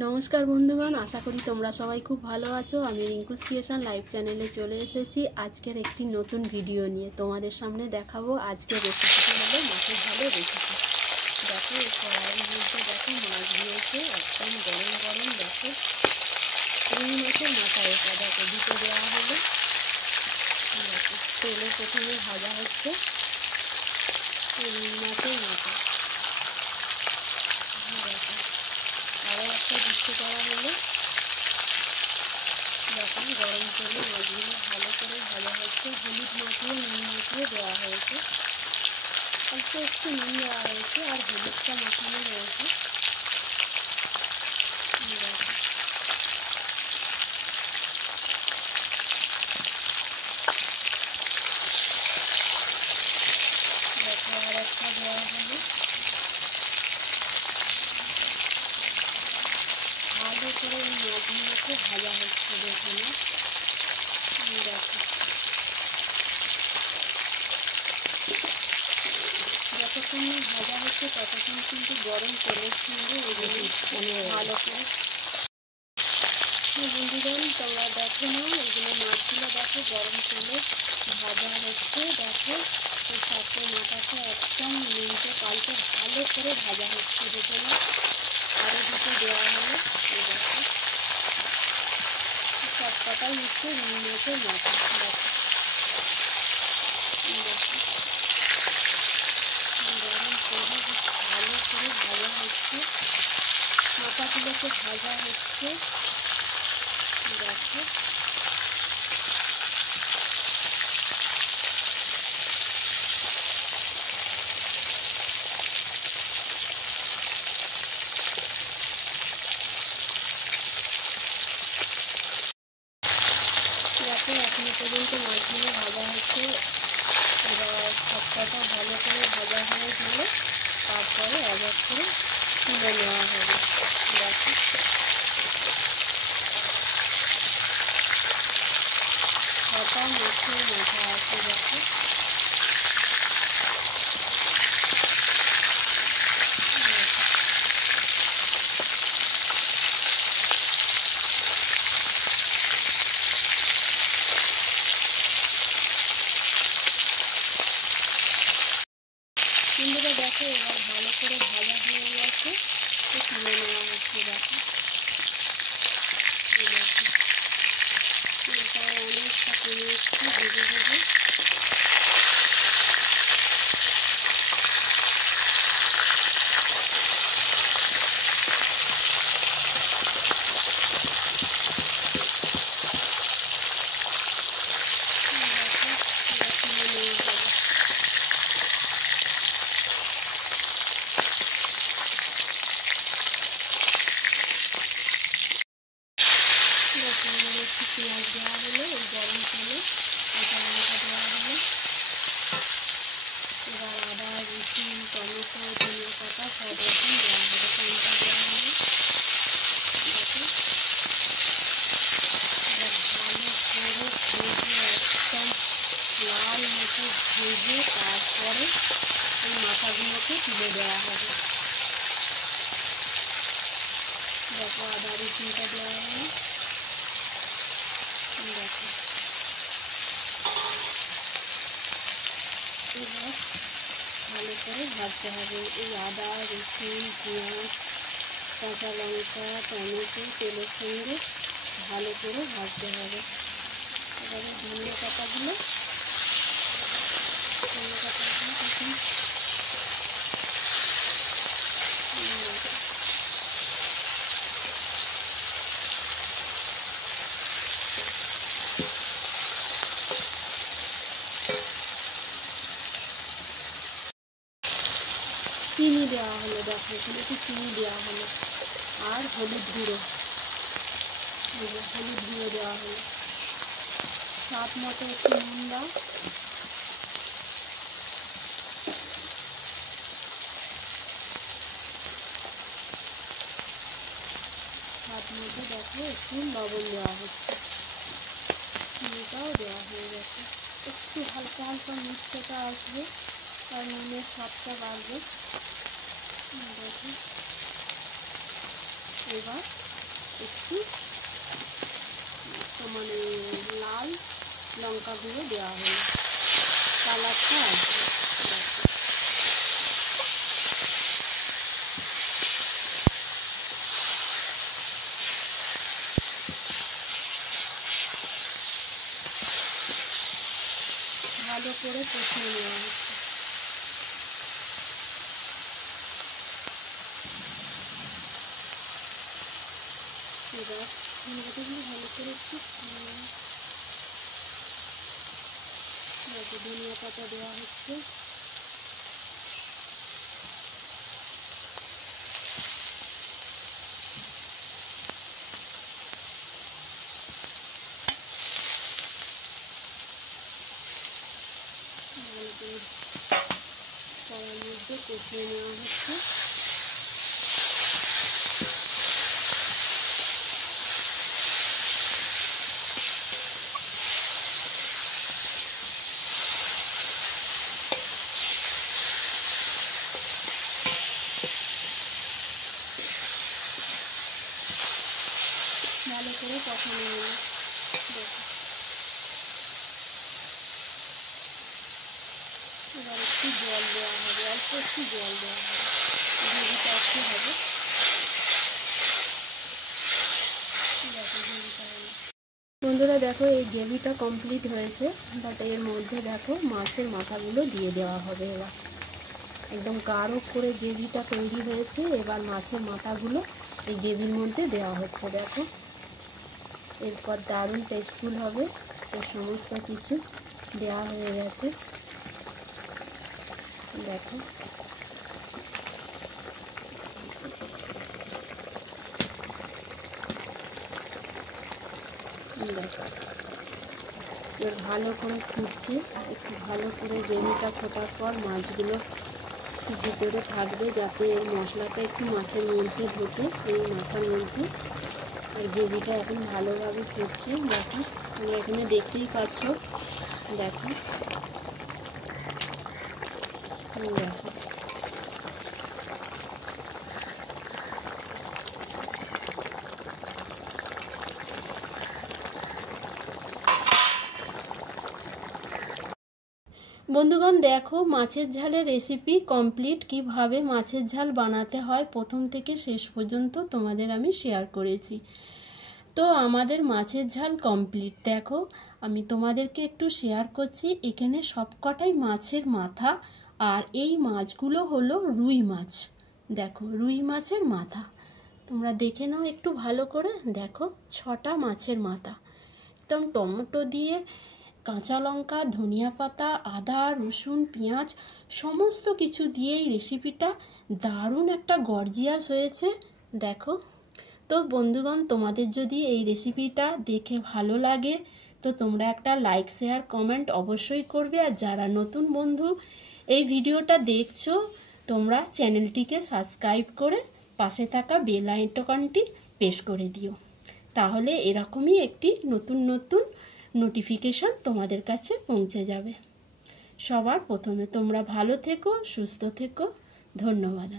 नमस्कार बंधुगण, आशा करी तोमरा सबाई खूब भालो आछो। आमी रिंकुस क्रिएशन लाइव चैनेले चले एसेछि आजकेर एकटी नतून भिडियो निये। तोमादेर सामने देखाबो आजकेर रेसिपिटी हलो माছের ঝালের रेसिपि। देखो এই কড়াইয়ের মধ্যে দেখো মাছ দিয়েছে, একদম গরম গরম। দেখো রুই মাছের মাথা, এটা দেখো দিতে দেওয়া হলো। তেলে প্রথমে ভাজা হচ্ছে রুই মাছের মাথা। দেখো আরও একটা দিতে করা হলো। দেখুন গরম তেলে মাছগুলো ভালো করে ভাজা হচ্ছে। হলুদ মাখিয়ে নুন মাখিয়ে দেওয়া হয়েছে, অল্প একটু নুন দেওয়া হয়েছে আর হলুদটা মাখানো রয়েছে। দেখো আর একটা দেওয়া হলো। ভালো করে এই মাছগুলোকে ভাজা হচ্ছে। দেখুন দেখো যতক্ষণ না ভাজা হচ্ছে ততক্ষণ কিন্তু গরম তেলের সঙ্গে এগুলো ভালো করে বন্ধুগণ তোমরা দেখো না, এগুলো মাছগুলো দেখো গরম তেলে ভাজা হচ্ছে। দেখো এই সাথে মাথাটা একদম নুনতে পাল্টে ভালো করে ভাজা হচ্ছে। দেখো না আরও দুটো দেওয়া হলো। দেখো সব কটাই হচ্ছে রুই মাছের মাথা। দেখো দেখো গরম তেলে ভালো করে ভাজা হচ্ছে, মাথাগুলোকে ভাজা হচ্ছে। দেখো দেখো এখনো পর্যন্ত মাছগুলো ভাজা হচ্ছে। এবার সবকটা ভালো করে ভাজা হয়ে গেলে তারপরে এক এক করে তুলে নেওয়া হবে। দেখো ছটা মাছের মাথা আছে। দেখো বন্ধুরা দেখো এবার ভালো করে ভাজা হয়ে গেছে, তুলে নেওয়া হচ্ছে। দেখো এটা অনেকটা কমে এসছে ভেজে ভেজে। একটু পেঁয়াজ দেওয়া হলো ওই গরম তেলে, কাঁচা লঙ্কা দেওয়া হলো। এবার আদা রসুন টমেটো ধনিয়া পাতা সব রকম দেওয়া হলো, লঙ্কা দেওয়া হলো। দেখো এবার ভালো করে ভেজে একদম লাল মতো ভেজে তারপরে এই মাথাগুলোকে তুলে দেওয়া হবে। দেখো আদা রসুনটা দেওয়া হলো। দেখো এবার ভালো করে ভাজতে হবে। এই আদা রসুন পেঁয়াজ কাঁচা লঙ্কা টমেটো তেলের সঙ্গে ভালো করে ভাজতে হবে। এবারে ধনিয়া পাতাগুলো তখন চিনি দেওয়া হলো। দেখো এখানে একটু চিনি দেওয়া হলো আর হলুদ গুঁড়ো, হলুদ গুঁড়ো দেওয়া হলো। স্বাদ মতো একটু নুন দাও। স্বাদ মতো দেখো একটু লবণ দেওয়া হচ্ছে, চিনিটাও দেওয়া হয়ে গেছে। একটু হালকা হালকা মিষ্টিটা আসবে আর নুনের স্বাদটা বাড়বে। দেখো এবার একটু মানে লাল লঙ্কা গুঁড়ো দেওয়া হলো, কালারটা আসবে। ভালো করে কষিয়ে নেওয়া হচ্ছে। এবার ধনেপাতাগুলো ভালো করে একটু ধনিয়া পাতা দেওয়া হচ্ছে। ভালো করে কড়ার মধ্যে কষিয়ে নেওয়া হচ্ছে। ভালো করে কষানো হলো। এবার একটু জল দেওয়া হবে, অল্প একটু জল দেওয়া হবে, গ্রেভিটা একটু হবে। বন্ধুরা দেখো এই গ্রেভিটা কমপ্লিট হয়েছে, বাট এর মধ্যে দেখো মাছের মাথাগুলো দিয়ে দেওয়া হবে। এবার একদম গাঢ় করে গ্রেভিটা তৈরি হয়েছে। এবার মাছের মাথাগুলো এই গ্রেভির মধ্যে দেওয়া হচ্ছে। দেখো এরপর দারুণ টেস্টফুল হবে। তো সমস্ত কিছু দেওয়া হয়ে গেছে। দেখো দেখো এবার ভালো করে ফুটছে। একটু ভালো করে গ্রেভিটা ফোটার পর মাছগুলো ভিতরে থাকবে, যাতে এর মশলাটা একটু মাছের মধ্যে ঢোকে, এই মাথার মধ্যে। আর গ্রেভিটা এখন ভালোভাবে ফুটছে। দেখো তোমরা এখানে দেখতেই পাচ্ছ। দেখো দেখো বন্ধুগণ, দেখো মাছের ঝালের রেসিপি কমপ্লিট। কিভাবে মাছের ঝাল বানাতে হয় প্রথম থেকে শেষ পর্যন্ত তোমাদের আমি শেয়ার করেছি। তো আমাদের মাছের ঝাল কমপ্লিট। দেখো আমি তোমাদেরকে একটু শেয়ার করছি। এখানে সবকটাই মাছের মাথা, আর এই মাছগুলো হলো রুই মাছ। দেখো রুই মাছের মাথা তোমরা দেখে নাও একটু ভালো করে। দেখো 6টা মাছের মাথা, একদম টমেটো দিয়ে, কাঁচা লঙ্কা, ধনিয়া পাতা, আদা, রসুন, পেঁয়াজ সমস্ত কিছু দিয়ে এই রেসিপিটা দারুণ একটা গর্জিয়াস হয়েছে। দেখো তো বন্ধুগণ, তোমাদের যদি এই রেসিপিটা দেখে ভালো লাগে তো তোমরা একটা লাইক, শেয়ার, কমেন্ট অবশ্যই করবে। আর যারা নতুন বন্ধু এই ভিডিওটা দেখছো, তোমরা চ্যানেলটিকে সাবস্ক্রাইব করে পাশে থাকা বেল আইকনটি প্রেস করে দিও। তাহলে এরকমই একটি নতুন নতুন নোটিফিকেশান তোমাদের কাছে পৌঁছে যাবে। সবার প্রথমে তোমরা ভালো থেকো, সুস্থ থেকো। ধন্যবাদ।